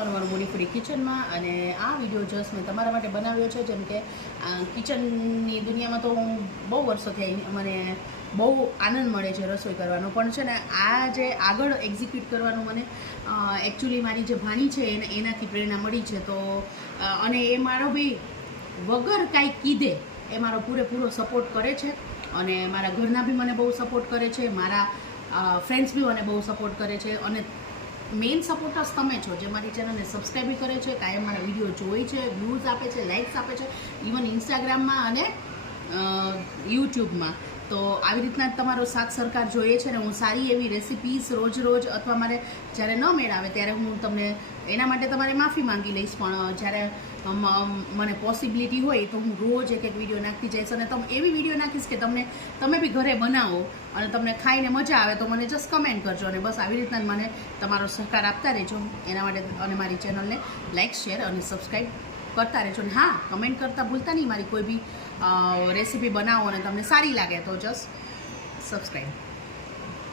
અમારું મોડીફૂડી કિચનમાં અને આ વિડીયો જસ્ટ મેં તમારા માટે બનાવ્યો છે. જેમ કે કિચનની દુનિયામાં તો હું બહુ વર્ષોથી મને બહુ આનંદ મળે છે રસોઈ કરવાનો, પણ છે ને આ જે આગળ એક્ઝિક્યુટ કરવાનું મને એકચ્યુઅલી મારી જે ભાણી છે એનાથી પ્રેરણા મળી છે. તો અને એ મારો બી વગર કાંઈ કીધે એ મારો પૂરેપૂરો સપોર્ટ કરે છે અને મારા ઘરના બી મને બહુ સપોર્ટ કરે છે, મારા ફ્રેન્ડ્સ બી મને બહુ સપોર્ટ કરે છે અને મેઇન સપોર્ટર્સ તમે છો જે મારી ચેનલને સબસ્ક્રાઈબ કરે છે, કાયમ મારા વિડીયો જોઈ છે, વ્યૂઝ આપે છે, લાઇક્સ આપે છે, ઇવન ઇન્સ્ટાગ્રામમાં અને યુટ્યુબમાં. તો આવી રીતના તમારો સાથ સરકાર જોઈએ છે ને હું સારી એવી રેસિપીસ રોજ અથવા મારે જ્યારે ન મેળ આવે ત્યારે હું તમને એના માટે તમારે માફી માંગી લઈશ, પણ જ્યારે મને પોસિબિલિટી હોય તો હું રોજ એક વિડીયો નાખતી જઈશ અને એવી વિડીયો નાખીશ કે તમે બી ઘરે બનાવો અને તમને ખાઈને મજા આવે તો મને જસ્ટ કમેન્ટ કરજો અને બસ આવી રીતના મને તમારો સહકાર આપતા રહેજો. એના માટે અને મારી ચેનલને લાઇક, શેર અને સબસ્ક્રાઈબ કરતા રહેજો. અને હા, કમેન્ટ કરતાં ભૂલતા નહીં. મારી કોઈ બી રેસીપી બનાવો અને તમને સારી લાગે તો જસ્ટ સબસ્ક્રાઈબ.